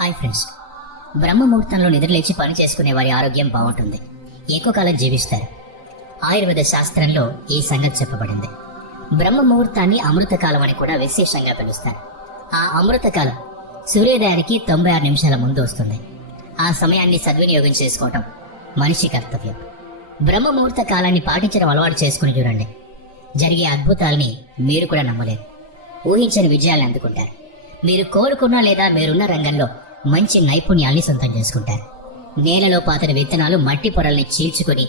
Hi friends, బ్రహ్మముహూర్తంలో నిద్రలేచి పని చేసుకునే వారి ఆరోగ్యం బాగుంటుంది, ఎక్కువ కాలం జీవిస్తారు. ఆయుర్వేద శాస్త్రంలో ఈ సంగతి చెప్పబడింది. బ్రహ్మముహూర్తాన్ని అమృతకాలం అని కూడా విశేషంగా పిలుస్తారు. ఆ అమృతకాలం సూర్యోదయానికి 96 నిమిషాల ముందు వస్తుంది. ఆ సమయాన్ని సద్వినియోగం చేసుకోవటం మనిషి కర్తవ్యం. బ్రహ్మముహూర్త కాలాన్ని పాటించడం అలవాటు చేసుకుని చూడండి, జరిగే అద్భుతాల్ని మీరు కూడా నమ్మలేరు. ఊహించని విజయాల్ని అందుకుంటారు. మీరు కోరుకున్న లేదా మీరున్న రంగంలో మంచి నైపుణ్యాల్ని సొంతం చేసుకుంటారు. నేలలో పాతిన విత్తనాలు మట్టి పొరల్ని చీల్చుకుని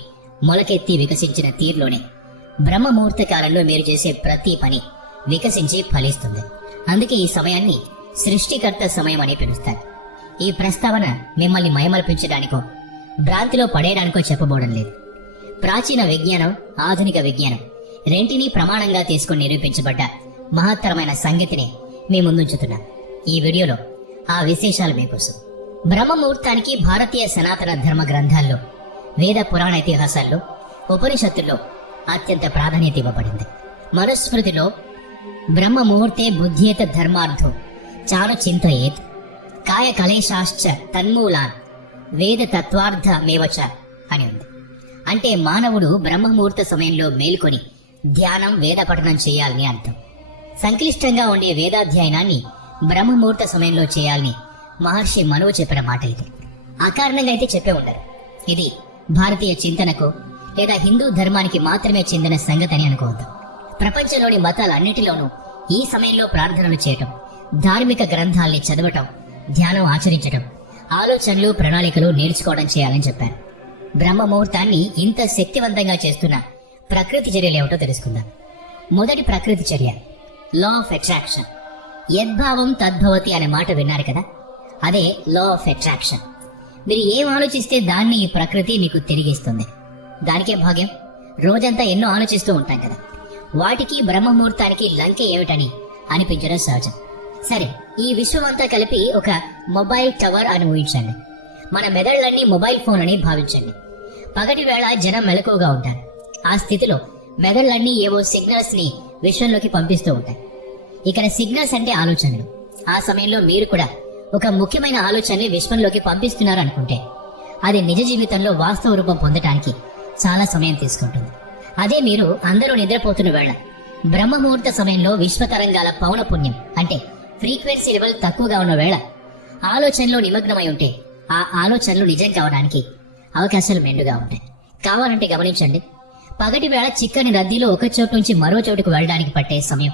మొలకెత్తి వికసించిన తీరులోనే బ్రహ్మముహూర్త కాలంలో మీరు చేసే ప్రతి పని వికసించి ఫలిస్తుంది. అందుకే ఈ సమయాన్ని సృష్టికర్త సమయం అని పిలుస్తారు. ఈ ప్రస్తావన మిమ్మల్ని మయమల్పించడానికో భ్రాంతిలో పడేయడానికో చెప్పబోవడం లేదు. ప్రాచీన విజ్ఞానం, ఆధునిక విజ్ఞానం రెంటినీ ప్రమాణంగా తీసుకుని నిరూపించబడ్డ మహత్తరమైన సంగతిని మీ ముందుంచుతున్నా. ఈ వీడియోలో ఆ విశేషాలు మీకోసం. బ్రహ్మముహూర్తానికి భారతీయ సనాతన ధర్మ గ్రంథాల్లో, వేద పురాణ ఇతిహాసాల్లో, ఉపనిషత్తుల్లో అత్యంత ప్రాధాన్యత ఇవ్వబడింది. మనుస్మృతిలో బ్రహ్మముహూర్తే బుద్ధ్యేత ధర్మార్థో చారు చింతయేత్ కాయ కలేశాశ్చ తన్మూలాన్ వేద తత్వార్థమేవచ అని ఉంది. అంటే మానవుడు బ్రహ్మముహూర్త సమయంలో మేల్కొని ధ్యానం, వేద పఠనం చేయాలని అర్థం. సంక్లిష్టంగా ఉండే వేదాధ్యయనాన్ని బ్రహ్మముహూర్త సమయంలో చేయాలని మహర్షి మనువు చెప్పిన మాట ఇది. అకారణంగా అయితే చెప్పే ఉండరు. ఇది భారతీయ చింతనకు లేదా హిందూ ధర్మానికి మాత్రమే చెందిన సంగతి అని అనుకోవద్దు. ప్రపంచంలోని మతాలన్నిటిలోనూ ఈ సమయంలో ప్రార్థనలు చేయటం, ధార్మిక గ్రంథాల్ని చదవటం, ధ్యానం ఆచరించటం, ఆలోచనలు, ప్రణాళికలు నేర్చుకోవడం చేయాలని చెప్పారు. బ్రహ్మముహూర్తాన్ని ఇంత శక్తివంతంగా చేస్తున్న ప్రకృతి చర్యలేమిటో తెలుసుకుందాం. మొదటి ప్రకృతి చర్య లా ఆఫ్ అట్రాక్షన్. యద్భావం తద్భవతి అనే మాట విన్నారు కదా, అదే లా ఆఫ్ అట్రాక్షన్. మీరు ఏం ఆలోచిస్తే దాన్ని ఈ ప్రకృతి మీకు తిరిగిస్తుంది. దానికే భాగ్యం. రోజంతా ఎన్నో ఆలోచిస్తూ ఉంటాం కదా, వాటికి బ్రహ్మముహూర్తానికి లంకె ఏమిటని అనిపించడం సహజం. సరే, ఈ విశ్వమంతా కలిపి ఒక మొబైల్ టవర్ అని ఊహించండి. మన మెదళ్ళన్నీ మొబైల్ ఫోన్ అని భావించండి. పగటి వేళ జనం మెలకువగా ఉంటారు. ఆ స్థితిలో మెదళ్ళన్నీ ఏవో సిగ్నల్స్ ని విశ్వంలోకి పంపిస్తూ ఉంటాయి. ఇక్కడ సిగ్నల్స్ అంటే ఆలోచనలు. ఆ సమయంలో మీరు కూడా ఒక ముఖ్యమైన ఆలోచనని విశ్వంలోకి పంపిస్తున్నారు అనుకుంటే అది నిజ జీవితంలో వాస్తవ రూపం పొందటానికి చాలా సమయం తీసుకుంటుంది. అదే మీరు అందరూ నిద్రపోతున్న వేళ బ్రహ్మముహూర్త సమయంలో విశ్వతరంగాల పౌనపుణ్యం అంటే ఫ్రీక్వెన్సీ లెవెల్ తక్కువగా ఉన్న వేళ ఆలోచనలో నిమగ్నమై ఉంటే ఆ ఆలోచనలు నిజం కావడానికి అవకాశాలు మెండుగా ఉంటాయి. కావాలంటే గమనించండి, పగటి వేళ చిక్కని రద్దీలో ఒక చోటు నుంచి మరో చోటుకు వెళ్ళడానికి పట్టే సమయం,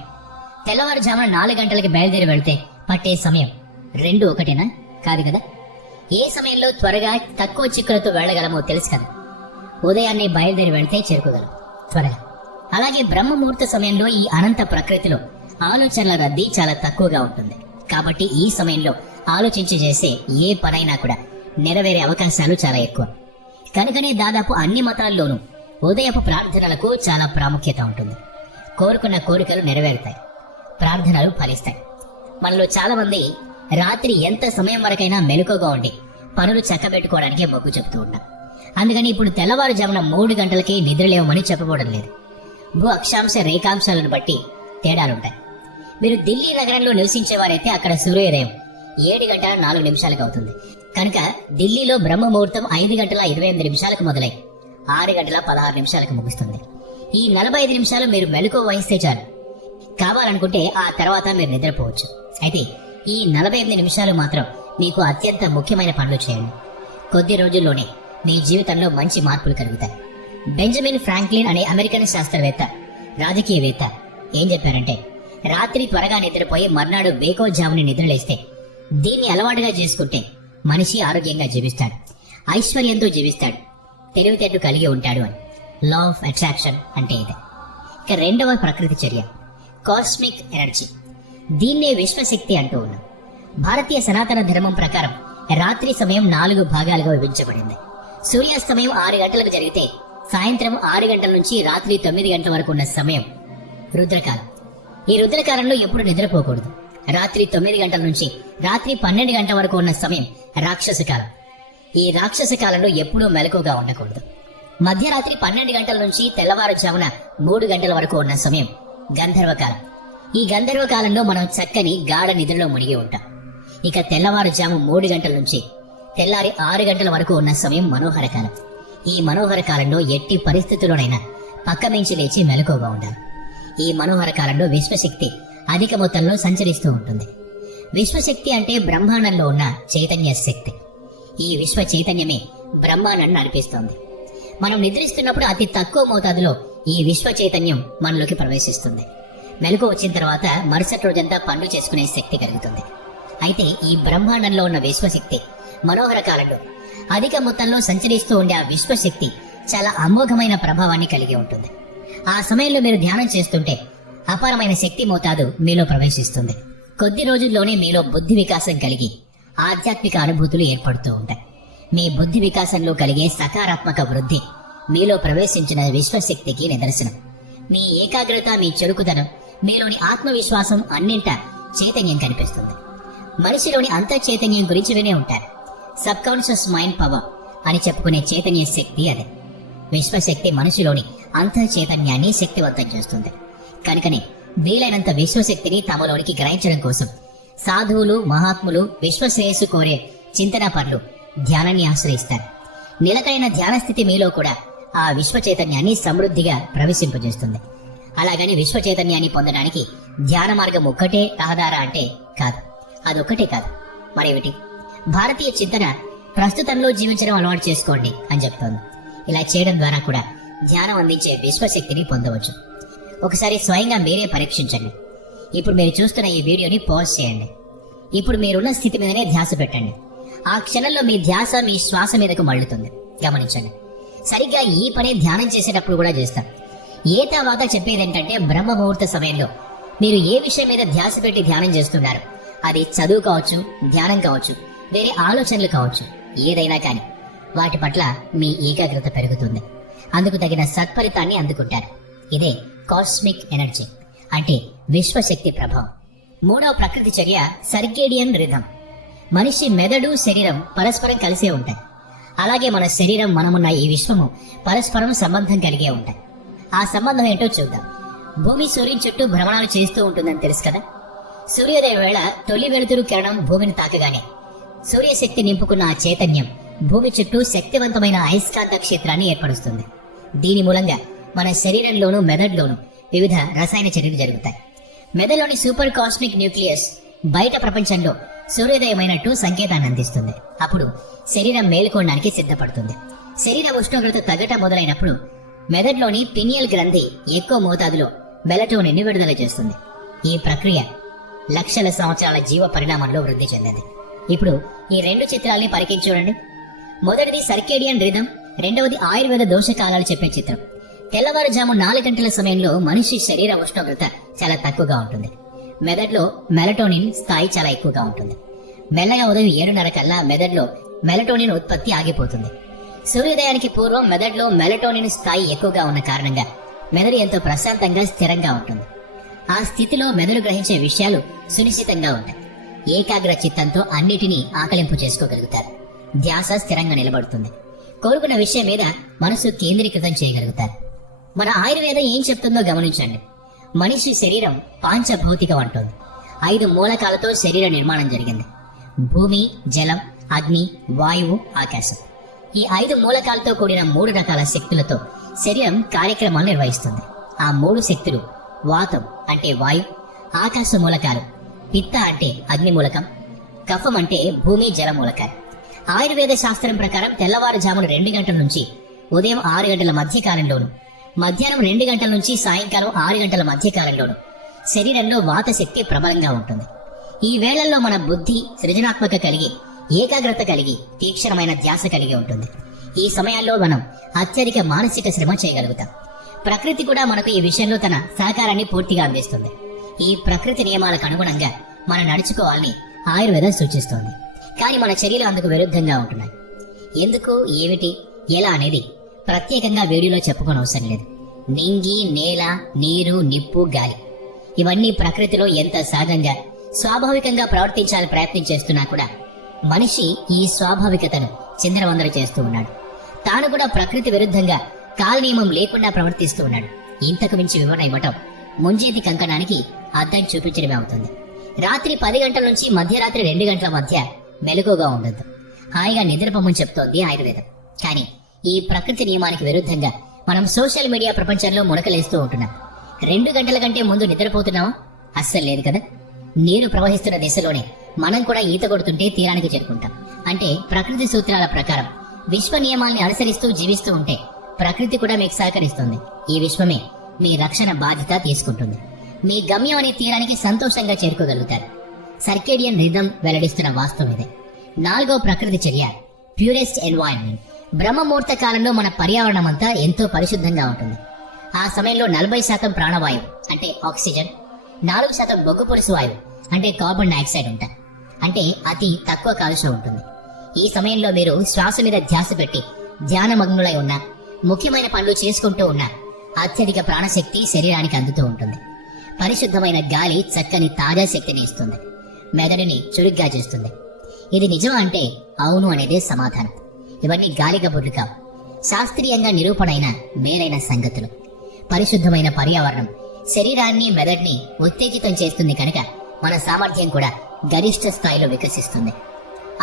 తెల్లవారుజామున 4 గంటలకి బయలుదేరి వెళ్తే పట్టే సమయం రెండు ఒకటేనా? కాదు కదా. ఏ సమయంలో త్వరగా తక్కువ చిక్కులతో వెళ్ళగలమో తెలుసు కదా. ఉదయాన్నే బయలుదేరి వెళ్తే చేరుకోగలం త్వరగా. అలాగే బ్రహ్మముహూర్త సమయంలో ఈ అనంత ప్రకృతిలో ఆలోచనల రద్దీ చాలా తక్కువగా ఉంటుంది. కాబట్టి ఈ సమయంలో ఆలోచించి చేసే ఏ పనైనా కూడా నెరవేరే అవకాశాలు చాలా ఎక్కువ. కనుకనే దాదాపు అన్ని మతాల్లోనూ ఉదయపు ప్రార్థనలకు చాలా ప్రాముఖ్యత ఉంటుంది. కోరుకున్న కోరికలు నెరవేరుతాయి, ప్రార్థనలు ఫలిస్తాయి. మనలో చాలా మంది రాత్రి ఎంత సమయం వరకైనా మెలకుగా ఉండి పనులు చక్కబెట్టుకోవడానికే మొగ్గు చెప్తూ ఉంటాం. అందుకని ఇప్పుడు తెల్లవారుజామున 3 గంటలకి నిద్రలేవమని చెప్పబోవడం లేదు. భూ అక్షాంశ రేఖాంశాలను బట్టి తేడాలుంటాయి. మీరు ఢిల్లీ నగరంలో నివసించేవారైతే అక్కడ సూర్యోదయం 7 గంటల 4 నిమిషాలకు అవుతుంది. కనుక ఢిల్లీలో బ్రహ్మముహూర్తం 5 గంటల 28 నిమిషాలకు మొదలై 6 గంటల 16 నిమిషాలకు ముగుస్తుంది. ఈ 45 నిమిషాలు మీరు మెలకువ వహిస్తే చాలు. కావాలనుకుంటే ఆ తర్వాత మీరు నిద్రపోవచ్చు. అయితే ఈ 48 నిమిషాలు మాత్రం మీకు అత్యంత ముఖ్యమైన పనులు చేయండి. కొద్ది రోజుల్లోనే మీ జీవితంలో మంచి మార్పులు కలుగుతాయి. బెంజమిన్ ఫ్రాంక్లిన్ అనే అమెరికన్ శాస్త్రవేత్త, రాజకీయవేత్త ఏం చెప్పారంటే, రాత్రి త్వరగా నిద్రపోయి మర్నాడు వేకోజాముని నిద్రలేస్తే, దీన్ని అలవాటుగా చేసుకుంటే మనిషి ఆరోగ్యంగా జీవిస్తాడు, ఐశ్వర్యంతో జీవిస్తాడు, తెలివితేటలు కలిగి ఉంటాడు అని. లా ఆఫ్ అట్రాక్షన్ అంటే ఇది. ఇక రెండవ ప్రకృతి చర్య కాస్మిక్ ఎనర్జీ. దీన్నే విశ్వశక్తి అంటూ ఉన్నాం. భారతీయ సనాతన ధర్మం ప్రకారం రాత్రి సమయం 4 భాగాలుగా విభజించబడింది. సూర్యాస్తమయం 6 గంటలకు జరిగితే సాయంత్రం 6 గంటల నుంచి రాత్రి 9 గంటల వరకు ఉన్న సమయం రుద్రకాలం. ఈ రుద్రకాలంలో ఎప్పుడు నిద్రపోకూడదు. రాత్రి 9 గంటల నుంచి రాత్రి 12 గంటల వరకు ఉన్న సమయం రాక్షస కాలం. ఈ రాక్షస కాలంలో ఎప్పుడూ మెలకుగా ఉండకూడదు. మధ్యరాత్రి 12 గంటల నుంచి తెల్లవారుజామున 3 గంటల వరకు ఉన్న సమయం గంధర్వ కాలం. ఈ గంధర్వ కాలంలో మనం చక్కని గాఢ నిద్రలో మునిగి ఉంటాం. ఇక తెల్లవారుజాము 3 గంటల నుంచి తెల్లారి 6 గంటల వరకు ఉన్న సమయం మనోహర కాలం. ఈ మనోహర కాలంలో ఎట్టి పరిస్థితుల్లోనైనా పక్క మించి లేచి మెలకువగా ఉండాలి. ఈ మనోహర కాలంలో విశ్వశక్తి అధిక మొత్తంలో సంచరిస్తూ ఉంటుంది. విశ్వశక్తి అంటే బ్రహ్మాండంలో ఉన్న చైతన్య శక్తి. ఈ విశ్వ చైతన్యమే బ్రహ్మాండాన్ని నడిపిస్తోంది. మనం నిద్రిస్తున్నప్పుడు అతి తక్కువ మోతాదులో ఈ విశ్వ చైతన్యం మనలోకి ప్రవేశిస్తుంది. మెలకు వచ్చిన తర్వాత మరుసటి రోజంతా పనులు చేసుకునే శక్తి కలుగుతుంది. అయితే ఈ బ్రహ్మాండంలో ఉన్న విశ్వశక్తి మనోహర కాలంలో అధిక మొత్తంలో సంచరిస్తూ ఉండే ఆ విశ్వశక్తి చాలా అమోఘమైన ప్రభావాన్ని కలిగి ఉంటుంది. ఆ సమయంలో మీరు ధ్యానం చేస్తుంటే అపారమైన శక్తి మోతాదు మీలో ప్రవేశిస్తుంది. కొద్ది రోజుల్లోనే మీలో బుద్ధి వికాసం కలిగి ఆధ్యాత్మిక అనుభూతులు ఏర్పడుతూ ఉంటాయి. మీ బుద్ధి వికాసంలో కలిగే సకారాత్మక వృద్ధి మీలో ప్రవేశించిన విశ్వశక్తికి నిదర్శనం. మీ ఏకాగ్రత, మీ చురుకుదనం, మీలోని ఆత్మవిశ్వాసం అన్నింటా చైతన్యం కనిపిస్తుంది. మనిషిలోని అంతర్ చైతన్యం గురించి వినే ఉంటారు. సబ్ కాన్షియస్ మైండ్ పవర్ అని చెప్పుకునే చైతన్య శక్తి అదే. విశ్వశక్తి మనిషిలోని అంతర్ చైతన్యాన్ని శక్తివంతం చేస్తుంది. కనుకనే వీలైనంత విశ్వశక్తిని తమలోనికి గ్రహించడం కోసం సాధువులు, మహాత్ములు, విశ్వశ్రేయస్సు కోరే చింతనాపరులు ధ్యానాన్ని ఆశ్రయిస్తారు. నిలకైన ధ్యాన స్థితి మీలో కూడా ఆ విశ్వ చైతన్యాన్ని సమృద్ధిగా ప్రవేశింపజేస్తుంది. అలాగని విశ్వ చైతన్యాన్ని పొందడానికి ధ్యాన మార్గం ఒక్కటే రహదారా అంటే కాదు. అదొక్కటే కాదు, మరేమిటి? భారతీయ చింతన ప్రస్తుతంలో జీవించడం అలవాటు చేసుకోండి అని చెప్తోంది. ఇలా చేయడం ద్వారా కూడా ధ్యానం అందించే విశ్వశక్తిని పొందవచ్చు. ఒకసారి స్వయంగా మీరే పరీక్షించండి. ఇప్పుడు మీరు చూస్తున్న ఈ వీడియోని పాజ్ చేయండి. ఇప్పుడు మీరున్న స్థితి మీదనే ధ్యాస పెట్టండి. ఆ క్షణంలో మీ ధ్యాస మీ శ్వాస మీదకు మళ్ళుతుంది. గమనించండి. సరిగ్గా ఈ పని ధ్యానం చేసేటప్పుడు కూడా చేస్తాం. ఏ తర్వాత చెప్పేది ఏంటంటే బ్రహ్మ ముహూర్త సమయంలో మీరు ఏ విషయం మీద ధ్యాస పెట్టి ధ్యానం చేస్తున్నారు, అది చదువు కావచ్చు, ధ్యానం కావచ్చు, వేరే ఆలోచనలు కావచ్చు, ఏదైనా కానీ వాటి పట్ల మీ ఏకాగ్రత పెరుగుతుంది. అందుకు తగిన సత్ఫలితాన్ని అందుకుంటారు. ఇదే కాస్మిక్ ఎనర్జీ అంటే విశ్వశక్తి ప్రభావం. మూడవ ప్రకృతి చర్య సర్కేడియన్ రిథం. మనిషి మెదడు, శరీరం పరస్పరం కలిసే ఉంటాయి. అలాగే మన శరీరం, మనమున్న ఈ విశ్వము పరస్పరం సంబంధం కలిగే ఉంటాయి. ఆ సంబంధం ఏంటో చూద్దాం. భూమి సూర్యుని చుట్టూ భ్రమణాలు చేస్తూ ఉంటుందని తెలుసు కదా. సూర్యోదయ వేళ తొలి వెలుతురు కిరణం భూమిని తాకగానే సూర్యశక్తి నింపుకున్న ఆ చైతన్యం భూమి చుట్టూ శక్తివంతమైన అయస్కాంత క్షేత్రాన్ని ఏర్పరుస్తుంది. దీని మూలంగా మన శరీరంలోనూ మెదడులోనూ వివిధ రసాయన చర్యలు జరుగుతాయి. మెదడులోని సూపర్ కాస్మిక్ న్యూక్లియస్ బయట ప్రపంచంలో సూర్యోదయమైనట్టు సంకేతాన్ని అందిస్తుంది. అప్పుడు శరీరం మేలుకోవడానికి సిద్ధపడుతుంది. శరీర ఉష్ణోగ్రత తగ్గటం మొదలైనప్పుడు మెదడులోని పినియల్ గ్రంథి ఎక్కువ మోతాదులో మెలటోనిన్ విడుదల చేస్తుంది. ఈ ప్రక్రియ లక్షల సంవత్సరాల జీవ పరిణామంలో వృద్ధి చెందింది. ఇప్పుడు ఈ రెండు చిత్రాల్ని పరికించి చూడండి. మొదటిది సర్కేడియన్ రిథం, రెండవది ఆయుర్వేద దోషకాలాలు చెప్పే చిత్రం. తెల్లవారుజాము 4 గంటల సమయంలో మనిషి శరీర ఉష్ణోగ్రత చాలా తక్కువగా ఉంటుంది. మెదడులో మెలటోనిన్ స్థాయి చాలా ఎక్కువగా ఉంటుంది. మెల్లగా ఉదయం 7:30 కల్లా మెదడులో మెలటోనిన్ ఉత్పత్తి ఆగిపోతుంది. సూర్యోదయానికి పూర్వం మెదడులో మెలటోనిన్ స్థాయి ఎక్కువగా ఉన్న కారణంగా మెదడు ఎంతో ప్రశాంతంగా, స్థిరంగా ఉంటుంది. ఆ స్థితిలో మెదడు గ్రహించే విషయాలు సునిశ్చితంగా ఉంటాయి. ఏకాగ్ర చిత్తంతో అన్నిటినీ ఆకలింపు చేసుకోగలుగుతారు. ధ్యాస స్థిరంగా నిలబడుతుంది. కోరుకున్న విషయం మీద మనసు కేంద్రీకృతం చేయగలుగుతారు. మన ఆయుర్వేదం ఏం చెప్తుందో గమనించండి. మనిషి శరీరం పాంచభౌతికం అంటోంది. 5 మూలకాలతో శరీర నిర్మాణం జరిగింది. భూమి, జలం, అగ్ని, వాయువు, ఆకాశం. ఈ 5 మూలకాలతో కూడిన 3 రకాల శక్తులతో శరీరం కార్యక్రమాలు నిర్వహిస్తుంది. ఆ 3 శక్తులు వాతం అంటే వాయు, ఆకాశ మూలకాలు పిత్త అంటే అగ్ని మూలకం, కఫం అంటే భూమి, జల మూలకాలు. ఆయుర్వేద శాస్త్రం ప్రకారం తెల్లవారుజామున 2 గంటల నుంచి ఉదయం 6 గంటల మధ్య కాలంలోను, మధ్యాహ్నం 2 గంటల నుంచి సాయంకాలం 6 గంటల మధ్య కాలంలోను శరీరంలో వాత శక్తి ప్రబలంగా ఉంటుంది. ఈ వేళల్లో మన బుద్ధి సృజనాత్మక కలిగి, ఏకాగ్రత కలిగి, తీక్షణమైన ధ్యాస కలిగి ఉంటుంది. ఈ సమయాల్లో మనం అత్యధిక మానసిక శ్రమ చేయగలుగుతాం. ప్రకృతి కూడా మనకు ఈ విషయంలో తన సహకారాన్ని పూర్తిగా అందిస్తుంది. ఈ ప్రకృతి నియమాలకు అనుగుణంగా మనం నడుచుకోవాలని ఆయుర్వేదం సూచిస్తోంది. కానీ మన చర్యలు అందుకు విరుద్ధంగా ఉంటున్నాయి. ఎందుకు, ఏమిటి, ఎలా అనేది ప్రత్యేకంగా వీడియోలో చెప్పుకోని అవసరం లేదు. నింగి, నేల, నీరు, నిప్పు, గాలి ఇవన్నీ ప్రకృతిలో ఎంత సహజంగా, స్వాభావికంగా ప్రవర్తించాలని ప్రయత్నం చేస్తున్నా కూడా మనిషి ఈ స్వాభావికతను చిందరవందర చేస్తూ ఉన్నాడు. తాను కూడా ప్రకృతి విరుద్ధంగా కాల నియమం లేకుండా ప్రవర్తిస్తూ ఉన్నాడు. ఇంతకు మించి వివరణ ఇవ్వటం ముంజేతి కంకణానికి అద్దం చూపించడమే అవుతుంది. రాత్రి 10 గంటల నుంచి మధ్యరాత్రి 2 గంటల మధ్య మెలకుగా ఉండొద్దు. హాయిగా నిద్రపోమని చెప్తోంది ఆయుర్వేదం. కానీ ఈ ప్రకృతి నియమానికి విరుద్ధంగా మనం సోషల్ మీడియా ప్రపంచంలో మునకలేస్తూ ఉంటున్నాం. 2 గంటల కంటే ముందు నిద్రపోతున్నావా? అస్సలు లేదు కదా. నీరు ప్రవహిస్తున్న దిశలోనే మనం కూడా ఈత కొడుతుంటే తీరానికి చేరుకుంటాం. అంటే ప్రకృతి సూత్రాల ప్రకారం విశ్వ నియమాల్ని అనుసరిస్తూ జీవిస్తూ ఉంటే ప్రకృతి కూడా మీకు సహకరిస్తుంది. ఈ విశ్వమే మీ రక్షణ బాధ్యత తీసుకుంటుంది. మీ గమ్యం అనే తీరానికి సంతోషంగా చేరుకోగలుగుతారు. సర్కేడియన్ రిథం వెల్లడిస్తున్న వాస్తవం ఇదే. 4వ ప్రకృతి చర్య ప్యూరెస్ట్ ఎన్వైరన్మెంట్. బ్రహ్మముహూర్త కాలంలో మన పర్యావరణం అంతా ఎంతో పరిశుద్ధంగా ఉంటుంది. ఆ సమయంలో 40% ప్రాణవాయువు అంటే ఆక్సిజన్, 4% బొగ్గు పులుసు వాయువు అంటే కార్బన్ డైఆక్సైడ్ ఉంటాయి. అంటే అతి తక్కువ కాలుష్యం ఉంటుంది. ఈ సమయంలో మీరు శ్వాస మీద ధ్యాస పెట్టి ధ్యానమగ్నులై ఉన్న ముఖ్యమైన పనులు చేసుకుంటూ ఉన్న అత్యధిక ప్రాణశక్తి శరీరానికి అందుతూ ఉంటుంది. పరిశుద్ధమైన గాలి చక్కని తాజా శక్తిని ఇస్తుంది, మెదడుని చురుగ్గా చేస్తుంది. ఇది నిజం అంటే అవును అనేదే సమాధానం. ఇవన్నీ గాలి కబుర్లు కావు, శాస్త్రీయంగా నిరూపణైన మేలైన సంగతులు. పరిశుద్ధమైన పర్యావరణం శరీరాన్ని మెదడుని ఉత్తేజితం చేస్తుంది కనుక మన సామర్థ్యం కూడా గరిష్ట స్థాయిలో వికసిస్తుంది.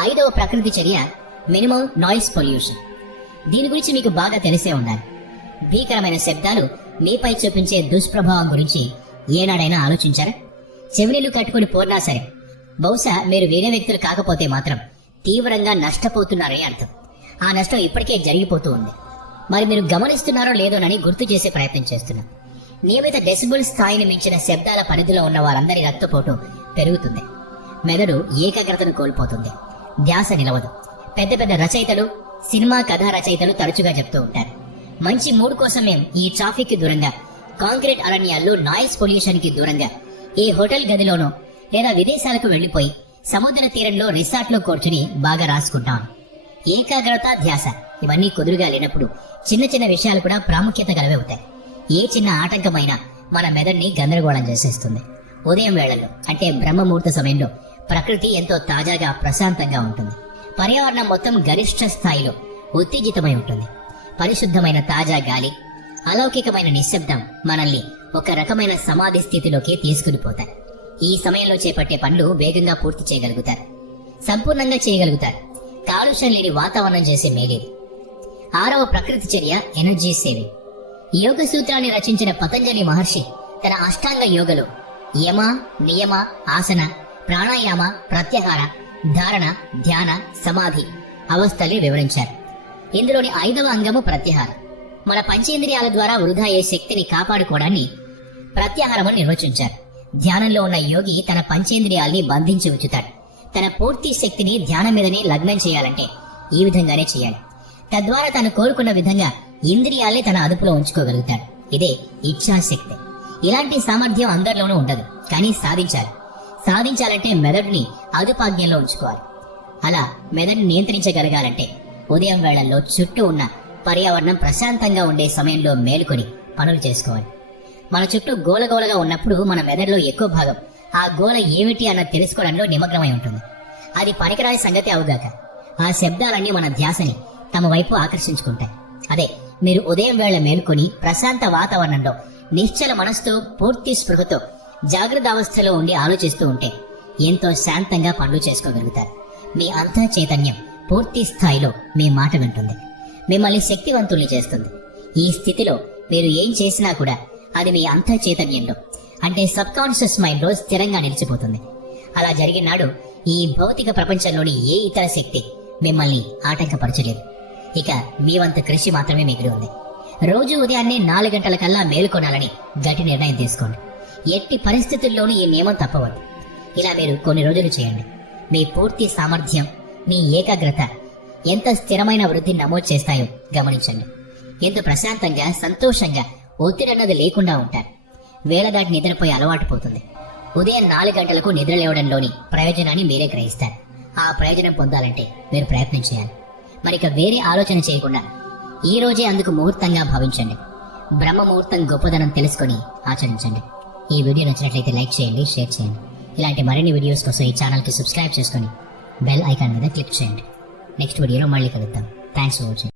5వ ప్రకృతి చర్య మినిమం నాయిస్ పొల్యూషన్. దీని గురించి మీకు బాగా తెలిసే ఉండాలి. భీకరమైన శబ్దాలు మీపై చూపించే దుష్ప్రభావం గురించి ఏనాడైనా ఆలోచించారా? చెవినీళ్లు కట్టుకుని పోర్నా సరే, బహుశా మీరు వేరే వ్యక్తులు కాకపోతే మాత్రం తీవ్రంగా నష్టపోతున్నారని అర్థం. ఆ నష్టం ఇప్పటికే జరిగిపోతూ ఉంది. మరి మీరు గమనిస్తున్నారో లేదోనని గుర్తు చేసే ప్రయత్నం చేస్తున్నాం. నియమిత డెసిబుల్ స్థాయిని మించిన శబ్దాల పరిధిలో ఉన్న వారందరి రక్తపోటు పెరుగుతుంది. మెదడు ఏకాగ్రతను కోల్పోతుంది, ధ్యాస నిలవదు. పెద్ద పెద్ద రచయితలు, సినిమా కథా రచయితలు తరచుగా చెప్తూ ఉంటారు, మంచి మూడ్ కోసం మేము ఈ ట్రాఫిక్ కి దూరంగా, కాంక్రీట్ అరణ్యాల్లో నాయిస్ పొల్యూషన్ కి దూరంగా ఈ హోటల్ గదిలోనో లేదా విదేశాలకు వెళ్లిపోయి సముద్ర తీరంలో రిసార్ట్ లో కూర్చుని బాగా రాసుకుంటాం. ఏకాగ్రత, ధ్యాస ఇవన్నీ కుదురుగా లేనప్పుడు చిన్న చిన్న విషయాలు కూడా ప్రాముఖ్యత గలవే అవుతాయి. ఏ చిన్న ఆటంకమైనా మన మెదడుని గందరగోళం చేసేస్తుంది. ఉదయం వేళల్లో అంటే బ్రహ్మముహూర్త సమయంలో ప్రకృతి ఎంతో తాజాగా ప్రశాంతంగా ఉంటుంది. పర్యావరణం మొత్తం గరిష్ట స్థాయిలో ఉత్తేజితమై ఉంటుంది. పరిశుద్ధమైన తాజా గాలి, అలౌకికమైన నిశ్శబ్దం మనల్ని ఒక రకమైన సమాధి స్థితిలోకి తీసుకునిపోతాయి. ఈ సమయంలో చేపట్టే పనులు వేగంగా పూర్తి చేయగలుగుతారు, సంపూర్ణంగా చేయగలుగుతారు. కాలుష్యం లేని వాతావరణం చేసే మేలేది. 6వ ప్రకృతి చర్య ఎనర్జీ సేవింగ్. యోగ సూత్రాన్ని రచించిన పతంజలి మహర్షి తన అష్టాంగ యోగలో యమ, నియమ, ఆసన, ప్రాణాయామ, ప్రత్యాహార, ధారణ, ధ్యాన, సమాధి అవస్థల్ని వివరించారు. ఇందులోని 5వ అంగము ప్రత్యాహారం. మన పంచేంద్రియాల ద్వారా వృధా అయ్యే శక్తిని కాపాడుకోవడాన్ని ప్రత్యాహారమని నిర్వచించారు. ధ్యానంలో ఉన్న యోగి తన పంచేంద్రియాల్ని బంధించి ఉంచుతాడు. తన పూర్తి శక్తిని ధ్యానం మీదనే లగ్నం చేయాలంటే ఈ విధంగానే చేయాలి. తద్వారా తను కోరుకున్న విధంగా ఇంద్రియాల్ని తన అదుపులో ఉంచుకోగలుగుతాడు. ఇదే ఇచ్ఛాశక్తి. ఇలాంటి సామర్థ్యం అందరిలోనూ ఉండదు, కానీ సాధించాలంటే మెదడుని అదుపాజ్ఞంలో ఉంచుకోవాలి. అలా మెదడుని నియంత్రించగలగాలంటే ఉదయం వేళల్లో చుట్టూ ఉన్న పర్యావరణం ప్రశాంతంగా ఉండే సమయంలో మేలుకొని పనులు చేసుకోవాలి. మన చుట్టూ గోలగోలగా ఉన్నప్పుడు మన మెదడులో ఎక్కువ భాగం ఆ గోల ఏమిటి అన్న తెలుసుకోవడంలో నిమగ్నమై ఉంటుంది. అది పనికిరాని సంగతి అవుగాక ఆ శబ్దాలన్నీ మన ధ్యాసని తమ వైపు ఆకర్షించుకుంటాయి. అదే మీరు ఉదయం వేళ మేలుకొని ప్రశాంత వాతావరణంలో నిశ్చల మనసుతో, పూర్తి స్పృహతో జాగ్రత్త అవస్థలో ఉండి ఆలోచిస్తూ ఉంటే ఎంతో శాంతంగా పనులు చేసుకోగలుగుతారు. మీ అంతః చైతన్యం పూర్తి స్థాయిలో మీ మాట వింటుంది, మిమ్మల్ని శక్తివంతుల్ని చేస్తుంది. ఈ స్థితిలో మీరు ఏం చేసినా కూడా అది మీ అంతః చైతన్యంలో అంటే సబ్ కాన్షియస్ మైండ్ లో స్థిరంగా నిలిచిపోతుంది. అలా జరిగినాడు ఈ భౌతిక ప్రపంచంలోని ఏ ఇతర శక్తి మిమ్మల్ని ఆటంకపరచలేదు. ఇక మీ వంత కృషి మాత్రమే మిగిలి ఉంది. రోజు ఉదయాన్నే 4 గంటల కల్లా మేలుకొనాలని గట్టి నిర్ణయం తీసుకోండి. ఎట్టి పరిస్థితుల్లోనూ ఈ నియమం తప్పవద్దు. ఇలా మీరు కొన్ని రోజులు చేయండి. మీ పూర్తి సామర్థ్యం, మీ ఏకాగ్రత ఎంత స్థిరమైన వృద్ధిని నమోదు చేస్తాయో గమనించండి. ఎంత ప్రశాంతంగా, సంతోషంగా, ఒత్తిడి అన్నది లేకుండా ఉంటారు. వేళ దాటి నిద్రపోయి అలవాటు పోతుంది. ఉదయం 4 గంటలకు నిద్ర లేవడంలోని ప్రయోజనాన్ని మీరే గ్రహిస్తారు. ఆ ప్రయోజనం పొందాలంటే మీరు ప్రయత్నం చేయాలి. మరిక వేరే ఆలోచన చేయకుండా ఈ రోజే అందుకు ముహూర్తంగా భావించండి. బ్రహ్మ ముహూర్తం గొప్పదనం తెలుసుకొని ఆచరించండి. ఈ వీడియో నచ్చినట్లయితే లైక్ చేయండి, షేర్ చేయండి. ఇలాంటి మరిన్ని వీడియోస్ కోసం ఈ ఛానల్కి సబ్స్క్రైబ్ చేసుకొని బెల్ ఐకాన్ మీద క్లిక్ చేయండి. నెక్స్ట్ వీడియోలో మళ్ళీ కలుద్దాం. Thanks for watching.